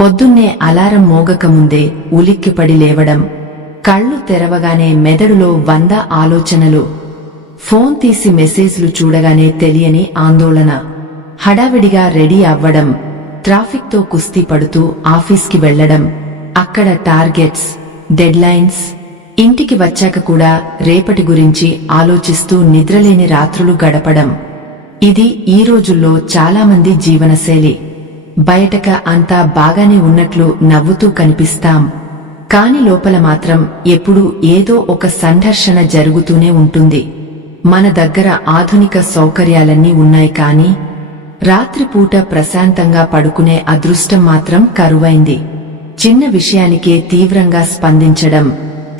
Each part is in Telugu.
పొద్దున్నే అలారం మోగకముందే ఉలిక్కిపడి లేవడం, కళ్ళు తెరవగానే మెదడులో 100 ఆలోచనలు, ఫోన్ తీసి మెసేజ్లు చూడగానే తెలియని ఆందోళన, హడావిడిగా రెడీ అవ్వడం, ట్రాఫిక్తో కుస్తీ పడుతూ ఆఫీస్కి వెళ్లడం, అక్కడ టార్గెట్స్, డెడ్లైన్స్, ఇంటికి వచ్చాక కూడా రేపటి గురించి ఆలోచిస్తూ నిద్రలేని రాత్రులు గడపడం. ఇది ఈ రోజుల్లో చాలామంది జీవనశైలి. బయటక అంతా బాగానే ఉన్నట్లు నవ్వుతూ కనిపిస్తాం, కాని లోపల మాత్రం ఎప్పుడూ ఏదో ఒక సంఘర్షణ జరుగుతూనే ఉంటుంది. మన దగ్గర ఆధునిక సౌకర్యాలన్నీ ఉన్నాయి, కాని రాత్రిపూట ప్రశాంతంగా పడుకునే అదృష్టం మాత్రం కరువైంది. చిన్న విషయానికే తీవ్రంగా స్పందించడం,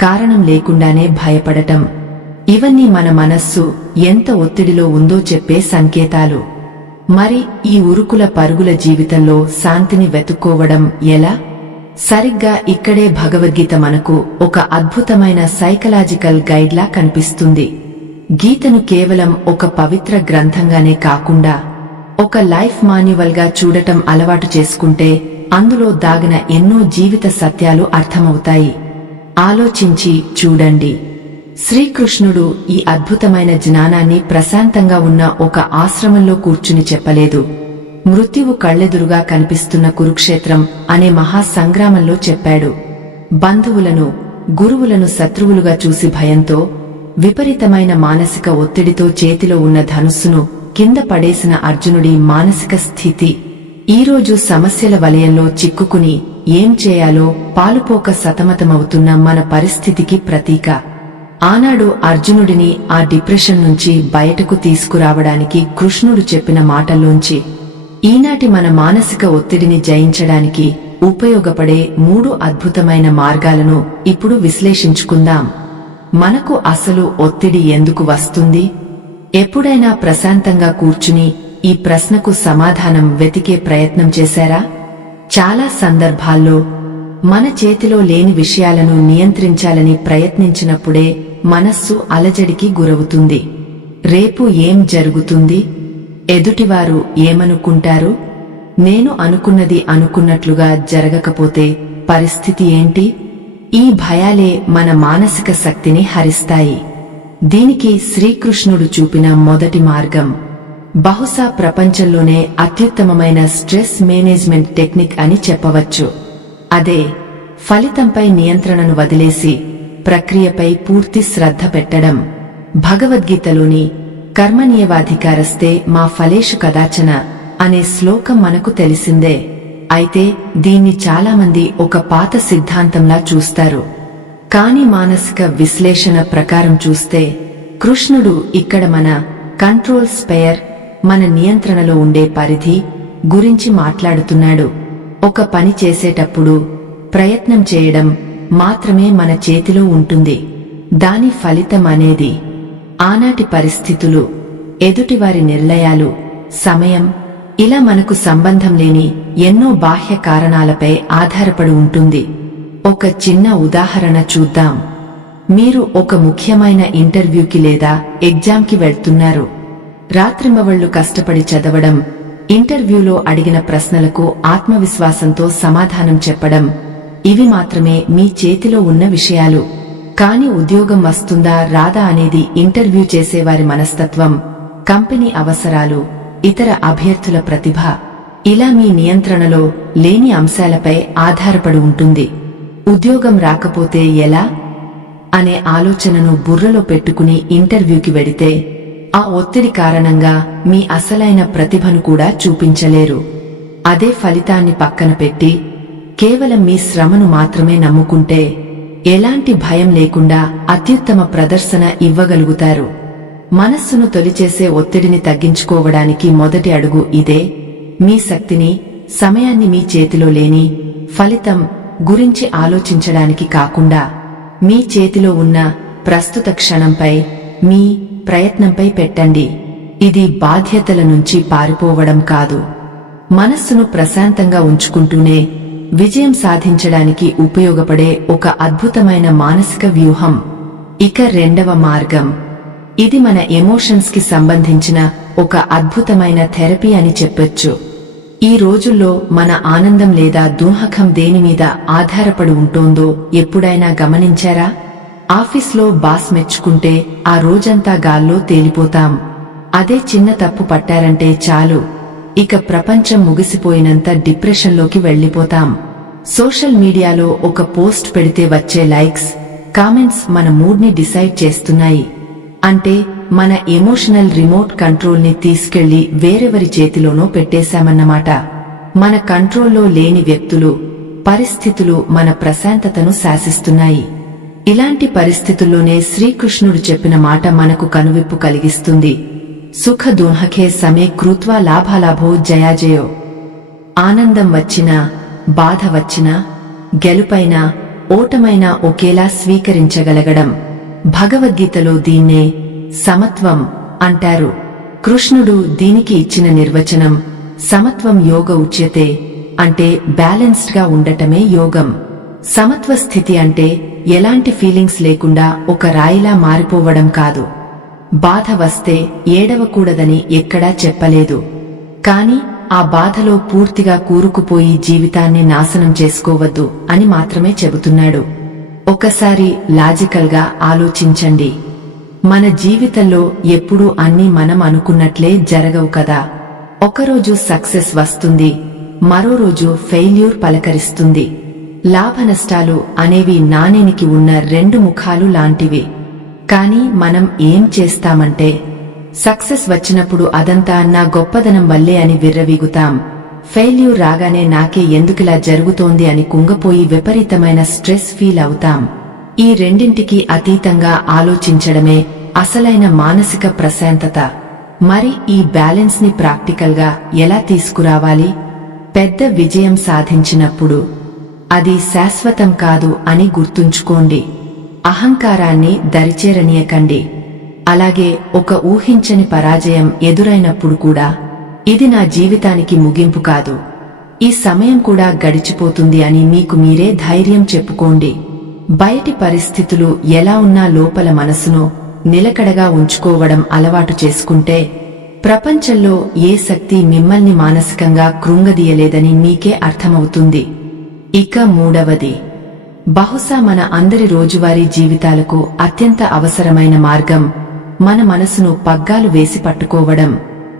కారణం లేకుండానే భయపడటం, ఇవన్నీ మన మనస్సు ఎంత ఒత్తిడిలో ఉందో చెప్పే సంకేతాలు. మరి ఈ ఉరుకుల పరుగుల జీవితంలో శాంతిని వెతుక్కోవడం ఎలా? సరిగ్గా ఇక్కడే భగవద్గీత మనకు ఒక అద్భుతమైన సైకలాజికల్ గైడ్లా కనిపిస్తుంది. గీతను కేవలం ఒక పవిత్ర గ్రంథంగానే కాకుండా ఒక లైఫ్ మాన్యువల్గా చూడటం అలవాటు చేసుకుంటే అందులో దాగిన ఎన్నో జీవిత సత్యాలు అర్థమవుతాయి. ఆలోచించి చూడండి. శ్రీకృష్ణుడు ఈ అద్భుతమైన జ్ఞానాన్ని ప్రశాంతంగా ఉన్న ఒక ఆశ్రమంలో కూర్చుని చెప్పలేదు. మృత్యువు కళ్ళెదురుగా కనిపిస్తున్న కురుక్షేత్రం అనే మహాసంగ్రామంలో చెప్పాడు. బంధువులను, గురువులను శత్రువులుగా చూసి భయంతో, విపరీతమైన మానసిక ఒత్తిడితో చేతిలో ఉన్న ధనుస్సును కింద పడేసిన అర్జునుడి మానసిక స్థితి ఈరోజు సమస్యల వలయంలో చిక్కుకుని ఏం చేయాలో పాలుపోక సతమతమవుతున్న మన పరిస్థితికి ప్రతీక. ఆనాడు అర్జునుడిని ఆ డిప్రెషన్ నుంచి బయటకు తీసుకురావడానికి కృష్ణుడు చెప్పిన మాటల్లోంచి ఈనాటి మన మానసిక ఒత్తిడిని జయించడానికి ఉపయోగపడే 3 అద్భుతమైన మార్గాలను ఇప్పుడు విశ్లేషించుకుందాం. మనకు అసలు ఒత్తిడి ఎందుకు వస్తుంది? ఎప్పుడైనా ప్రశాంతంగా కూర్చుని ఈ ప్రశ్నకు సమాధానం వెతికే ప్రయత్నం చేశారా? చాలా సందర్భాల్లో మన చేతిలో లేని విషయాలను నియంత్రించాలని ప్రయత్నించినప్పుడే మనస్సు అలజడికి గురవుతుంది. రేపు ఏం జరుగుతుంది? ఎదుటివారు ఏమనుకుంటారు? నేను అనుకున్నది అనుకున్నట్లుగా జరగకపోతే పరిస్థితి ఏంటి? ఈ భయాలే మన మానసిక శక్తిని హరిస్తాయి. దీనికి శ్రీకృష్ణుడు చూపిన మొదటి మార్గం, బహుశా ప్రపంచంలోనే అత్యుత్తమమైన స్ట్రెస్ మేనేజ్మెంట్ టెక్నిక్ అని చెప్పవచ్చు. అదే ఫలితంపై నియంత్రణను వదిలేసి ప్రక్రియపై పూర్తి శ్రద్ధ పెట్టడం. భగవద్గీతలోని కర్మణ్యేవాధికారస్తే మా ఫలేషు కదాచన అనే శ్లోకం మనకు తెలిసిందే. అయితే దీన్ని చాలామంది ఒక పాత సిద్ధాంతంలా చూస్తారు. కాని మానసిక విశ్లేషణ ప్రకారం చూస్తే కృష్ణుడు ఇక్కడ మన కంట్రోల్ స్పేర్, మన నియంత్రణలో ఉండే పరిధి గురించి మాట్లాడుతున్నాడు. ఒక పని చేసేటప్పుడు ప్రయత్నం చేయడం మాత్రమే మన చేతిలో ఉంటుంది. దాని ఫలితం అనేది ఆనాటి పరిస్థితులు, ఎదుటివారి నిర్ణయాలు, సమయం, ఇలా మనకు సంబంధం లేని ఎన్నో బాహ్య కారణాలపై ఆధారపడి ఉంటుంది. ఒక చిన్న ఉదాహరణ చూద్దాం. మీరు ఒక ముఖ్యమైన ఇంటర్వ్యూకి లేదా ఎగ్జామ్కి వెళ్తున్నారు. రాత్రింబవళ్లు కష్టపడి చదవడం, ఇంటర్వ్యూలో అడిగిన ప్రశ్నలకు ఆత్మవిశ్వాసంతో సమాధానం చెప్పడం, ఇవి మాత్రమే మీ చేతిలో ఉన్న విషయాలు. కాని ఉద్యోగం వస్తుందా రాదా అనేది ఇంటర్వ్యూ చేసేవారి మనస్తత్వం, కంపెనీ అవసరాలు, ఇతర అభ్యర్థుల ప్రతిభ, ఇలా మీ నియంత్రణలో లేని అంశాలపై ఆధారపడి ఉంటుంది. ఉద్యోగం రాకపోతే ఎలా అనే ఆలోచనను బుర్రలో పెట్టుకుని ఇంటర్వ్యూకి వెడితే ఆ ఒత్తిడి కారణంగా మీ అసలైన ప్రతిభను కూడా చూపించలేరు. అదే ఫలితాన్ని పక్కన పెట్టి కేవలం మీ శ్రమను మాత్రమే నమ్ముకుంటే ఎలాంటి భయం లేకుండా అత్యుత్తమ ప్రదర్శన ఇవ్వగలుగుతారు. మనస్సును తొలిచేసే ఒత్తిడిని తగ్గించుకోవడానికి మొదటి అడుగు ఇదే. మీ శక్తిని, సమయాన్ని మీ చేతిలో లేని ఫలితం గురించి ఆలోచించడానికి కాకుండా మీ చేతిలో ఉన్న ప్రస్తుత క్షణంపై, మీ ప్రయత్నంపై పెట్టండి. ఇది బాధ్యతల నుంచి పారిపోవడం కాదు, మనస్సును ప్రశాంతంగా ఉంచుకుంటూనే విజయం సాధించడానికి ఉపయోగపడే ఒక అద్భుతమైన మానసిక వ్యూహం. ఇక రెండవ మార్గం, ఇది మన ఎమోషన్స్ కి సంబంధించిన ఒక అద్భుతమైన థెరపీ అని చెప్పొచ్చు. ఈ రోజుల్లో మన ఆనందం లేదా దూహకం దేనిమీద ఆధారపడి ఉంటోందో ఎప్పుడైనా గమనించారా? ఆఫీస్లో బాస్ మెచ్చుకుంటే ఆ రోజంతా గాల్లో తేలిపోతాం. అదే చిన్న తప్పు పట్టారంటే చాలు, ఇక ప్రపంచం ముగిసిపోయినంత డిప్రెషన్లోకి వెళ్లిపోతాం. సోషల్ మీడియాలో ఒక పోస్ట్ పెడితే వచ్చే లైక్స్, కామెంట్స్ మన మూడ్ని డిసైడ్ చేస్తున్నాయి. అంటే మన ఎమోషనల్ రిమోట్ కంట్రోల్ని తీసుకెళ్లి వేరెవరి చేతిలోనో పెట్టేశామన్నమాట. మన కంట్రోల్లో లేని వ్యక్తులు, పరిస్థితులు మన ప్రశాంతతను శాసిస్తున్నాయి. ఇలాంటి పరిస్థితుల్లోనే శ్రీకృష్ణుడు చెప్పిన మాట మనకు కనువిప్పు కలిగిస్తుంది. సుఖ దుఃఖే సమే కృత్వా లాభాలాభో జయాజయో. ఆనందం వచ్చినా, బాధ వచ్చినా, గెలుపైనా, ఓటమైనా ఒకేలా స్వీకరించగలగడం. భగవద్గీతలో దీన్నే సమత్వం అంటారు. కృష్ణుడు దీనికి ఇచ్చిన నిర్వచనం సమత్వం యోగ ఉచ్యతే, అంటే బ్యాలెన్స్డ్ గా ఉండటమే యోగం. సమత్వ స్థితి అంటే ఎలాంటి ఫీలింగ్స్ లేకుండా ఒక రాయిలా మారిపోవడం కాదు. బాధ వస్తే ఏడవకూడదని ఎక్కడా చెప్పలేదు, కాని ఆ బాధలో పూర్తిగా కూరుకుపోయి జీవితాన్ని నాశనం చేసుకోవద్దు అని మాత్రమే చెబుతున్నాడు. ఒకసారి లాజికల్ గా ఆలోచించండి. మన జీవితంలో ఎప్పుడూ అన్నీ మనం అనుకున్నట్లే జరగవు కదా. ఒకరోజు సక్సెస్ వస్తుంది, మరో రోజు ఫెయిల్యూర్ పలకరిస్తుంది. లాభ నష్టాలు అనేవి నాణేనికి ఉన్న రెండు ముఖాలు లాంటివి. కాని మనం ఏం చేస్తామంటే సక్సెస్ వచ్చినప్పుడు అదంతా నా గొప్పదనం వల్లే అని విర్రవీగుతాం. ఫెయిల్యూర్ రాగానే నాకే ఎందుకిలా జరుగుతోంది అని కుంగపోయి విపరీతమైన స్ట్రెస్ ఫీల్ అవుతాం. ఈ రెండింటికి అతీతంగా ఆలోచించడమే అసలైన మానసిక ప్రశాంతత. మరి ఈ బ్యాలెన్స్ ని ప్రాక్టికల్ గా ఎలా తీసుకురావాలి? పెద్ద విజయం సాధించినప్పుడు అది శాశ్వతం కాదు అని గుర్తుంచుకోండి. అహంకారాన్ని దరిచేరనీయకండి. అలాగే ఒక ఊహించని పరాజయం ఎదురైనప్పుడు కూడా ఇది నా జీవితానికి ముగింపు కాదు, ఈ సమయం కూడా గడిచిపోతుంది అని మీకు మీరే ధైర్యం చెప్పుకోండి. బయటి పరిస్థితులు ఎలా ఉన్నా లోపల మనసును నిలకడగా ఉంచుకోవడం అలవాటు చేసుకుంటే ప్రపంచంలో ఏ శక్తి మిమ్మల్ని మానసికంగా కృంగదీయలేదని మీకే అర్థమవుతుంది. ఇక మూడవది, బహుశా మన అందరి రోజువారీ జీవితాలకు అత్యంత అవసరమైన మార్గం మన మనసును పగ్గాలు వేసి పట్టుకోవడం.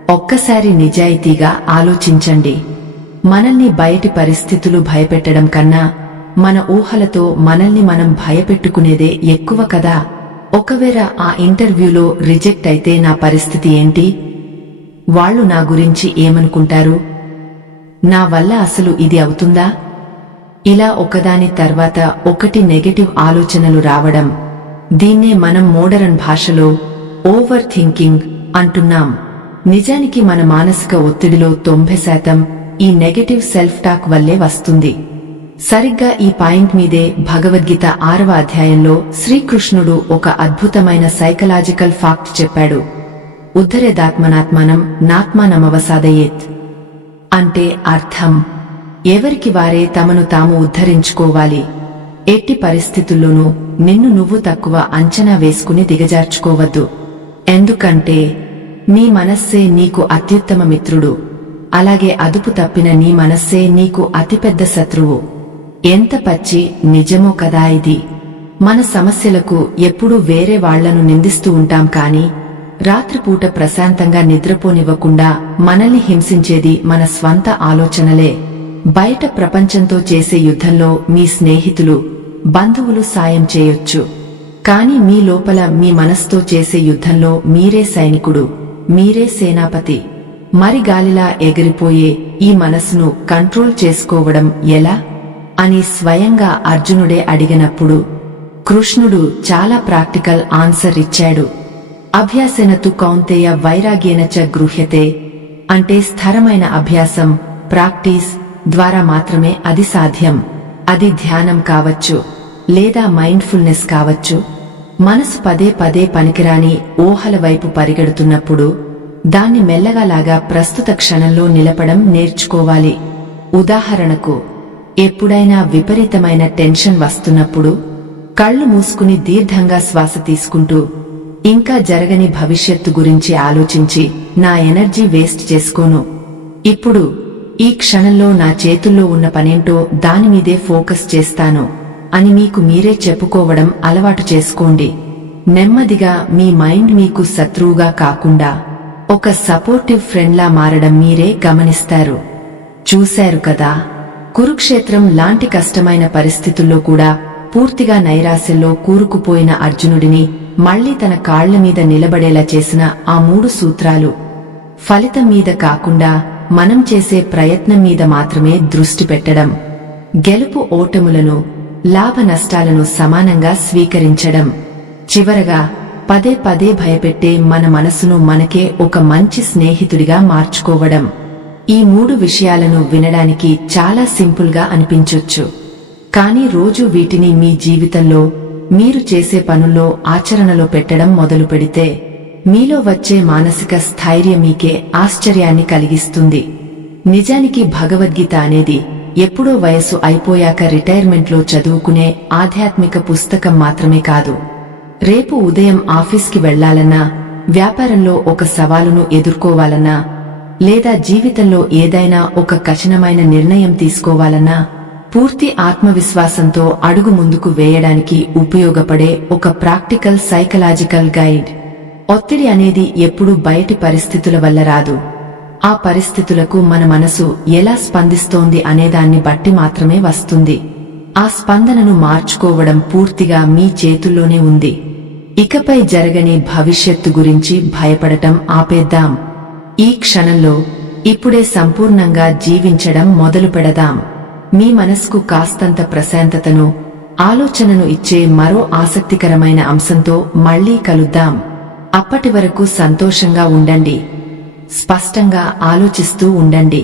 ఒక్కసారి నిజాయితీగా ఆలోచించండి. మనల్ని బయటి పరిస్థితులు భయపెట్టడం కన్నా మన ఊహలతో మనల్ని మనం భయపెట్టుకునేదే ఎక్కువ కదా. ఒకవేళ ఆ ఇంటర్వ్యూలో రిజెక్ట్ అయితే నా పరిస్థితి ఏంటి? వాళ్ళు నా గురించి ఏమనుకుంటారు? నా వల్ల అసలు ఇది అవుతుందా? ఇలా ఒకదాని తర్వాత ఒకటి నెగటివ్ ఆలోచనలు రావడం. దీన్నే మనం మోడరన్ భాషలో ఓవర్ థింకింగ్ అంటున్నాం. నిజానికి మన మానసిక ఒత్తిడిలో 90% ఈ నెగటివ్ సెల్ఫ్ టాక్ వల్లే వస్తుంది. సరిగ్గా ఈ పాయింట్ మీదే భగవద్గీత 6వ అధ్యాయంలో శ్రీకృష్ణుడు ఒక అద్భుతమైన సైకలాజికల్ ఫాక్ట్ చెప్పాడు. ఉద్ధరేదాత్మనాత్మానం నాత్మానమవసాదయేత్. అంటే అర్థం, ఎవరికి వారే తమను తాము ఉద్ధరించుకోవాలి. ఎట్టి పరిస్థితుల్లోనూ నిన్ను నువ్వు తక్కువ అంచనా వేసుకుని దిగజార్చుకోవద్దు. ఎందుకంటే నీ మనస్సే నీకు అత్యుత్తమ మిత్రుడు. అలాగే అదుపు తప్పిన నీ మనస్సే నీకు అతిపెద్ద శత్రువు. ఎంత పచ్చి నిజమో కదా ఇది. మన సమస్యలకు ఎప్పుడూ వేరే వాళ్లను నిందిస్తూ ఉంటాం, కాని రాత్రిపూట ప్రశాంతంగా నిద్రపోనివ్వకుండా మనల్ని హింసించేది మన స్వంత ఆలోచనలే. బయట ప్రపంచంతో చేసే యుద్ధంలో మీ స్నేహితులు, బంధువులు సాయం చేయొచ్చు, కాని మీ లోపల మీ మనస్సుతో చేసే యుద్ధంలో మీరే సైనికుడు, మీరే సేనాపతి. మరి గాలిలా ఎగిరిపోయే ఈ మనసును కంట్రోల్ చేసుకోవడం ఎలా అని స్వయంగా అర్జునుడే అడిగినప్పుడు కృష్ణుడు చాలా ప్రాక్టికల్ ఆన్సర్ ఇచ్చాడు. అభ్యాసేన తు కౌంతేయ వైరాగ్యేన చ గృహ్యతే. అంటే స్థిరమైన అభ్యాసం, ప్రాక్టీస్ ద్వారా మాత్రమే అది సాధ్యం. అది ధ్యానం కావచ్చు, లేదా మైండ్ఫుల్నెస్ కావచ్చు. మనసు పదే పదే పనికిరాని ఊహల వైపు పరిగెడుతున్నప్పుడు దాన్ని మెల్లగాలాగా ప్రస్తుత క్షణంలో నిలపడం నేర్చుకోవాలి. ఉదాహరణకు, ఎప్పుడైనా విపరీతమైన టెన్షన్ వస్తున్నప్పుడు కళ్ళు మూసుకుని దీర్ఘంగా శ్వాస తీసుకుంటూ ఇంకా జరగని భవిష్యత్తు గురించి ఆలోచించి నా ఎనర్జీ వేస్ట్ చేసుకోను, ఇప్పుడు ఈ క్షణంలో నా చేతుల్లో ఉన్న పనేంటో దానిమీదే ఫోకస్ చేస్తాను అని మీకు మీరే చెప్పుకోవడం అలవాటు చేసుకోండి. నెమ్మదిగా మీ మైండ్ మీకు శత్రువుగా కాకుండా ఒక సపోర్టివ్ ఫ్రెండ్లా మారడం మీరే గమనిస్తారు. చూశారు కదా, కురుక్షేత్రం లాంటి కష్టమైన పరిస్థితుల్లో కూడా పూర్తిగా నైరాశ్యంలో కూరుకుపోయిన అర్జునుడిని మళ్లీ తన కాళ్ల మీద నిలబడేలా చేసిన ఆ 3 సూత్రాలు. ఫలితం మీద కాకుండా మనం చేసే ప్రయత్నం మీద మాత్రమే దృష్టి పెట్టడం, గెలుపు ఓటములను, లాభ నష్టాలను సమానంగా స్వీకరించడం, చివరగా పదే పదే భయపెట్టే మన మనసును మనకే ఒక మంచి స్నేహితుడిగా మార్చుకోవడం. ఈ 3 విషయాలను వినడానికి చాలా సింపుల్ గా అనిపించొచ్చు. కానీ రోజు వీటిని మీ జీవితంలో మీరు చేసే పనుల్లో ఆచరణలో పెట్టడం మొదలు పెడితే మీలో వచ్చే మానసిక స్థైర్యం మీకే ఆశ్చర్యాన్ని కలిగిస్తుంది. నిజానికి భగవద్గీత అనేది ఎప్పుడో వయసు అయిపోయాక రిటైర్మెంట్లో చదువుకునే ఆధ్యాత్మిక పుస్తకం మాత్రమే కాదు. రేపు ఉదయం ఆఫీస్కి వెళ్లాలన్నా, వ్యాపారంలో ఒక సవాలును ఎదుర్కోవాలన్నా, లేదా జీవితంలో ఏదైనా ఒక కఠినమైన నిర్ణయం తీసుకోవాలన్నా పూర్తి ఆత్మవిశ్వాసంతో అడుగు ముందుకు వేయడానికి ఉపయోగపడే ఒక ప్రాక్టికల్ సైకలాజికల్ గైడ్. ఒత్తిడి అనేది ఎప్పుడూ బయటి పరిస్థితుల వల్ల రాదు. ఆ పరిస్థితులకు మన మనసు ఎలా స్పందిస్తోంది అనేదాన్ని బట్టి మాత్రమే వస్తుంది. ఆ స్పందనను మార్చుకోవడం పూర్తిగా మీ చేతుల్లోనే ఉంది. ఇకపై జరగని భవిష్యత్తు గురించి భయపడటం ఆపేద్దాం. ఈ క్షణంలో ఇప్పుడే సంపూర్ణంగా జీవించడం మొదలు పెడదాం. మీ మనసుకు కాస్తంత ప్రశాంతతను, ఆలోచనను ఇచ్చే మరో ఆసక్తికరమైన అంశంతో మళ్లీ కలుద్దాం. అప్పటి వరకు సంతోషంగా ఉండండి, స్పష్టంగా ఆలోచిస్తూ ఉండండి.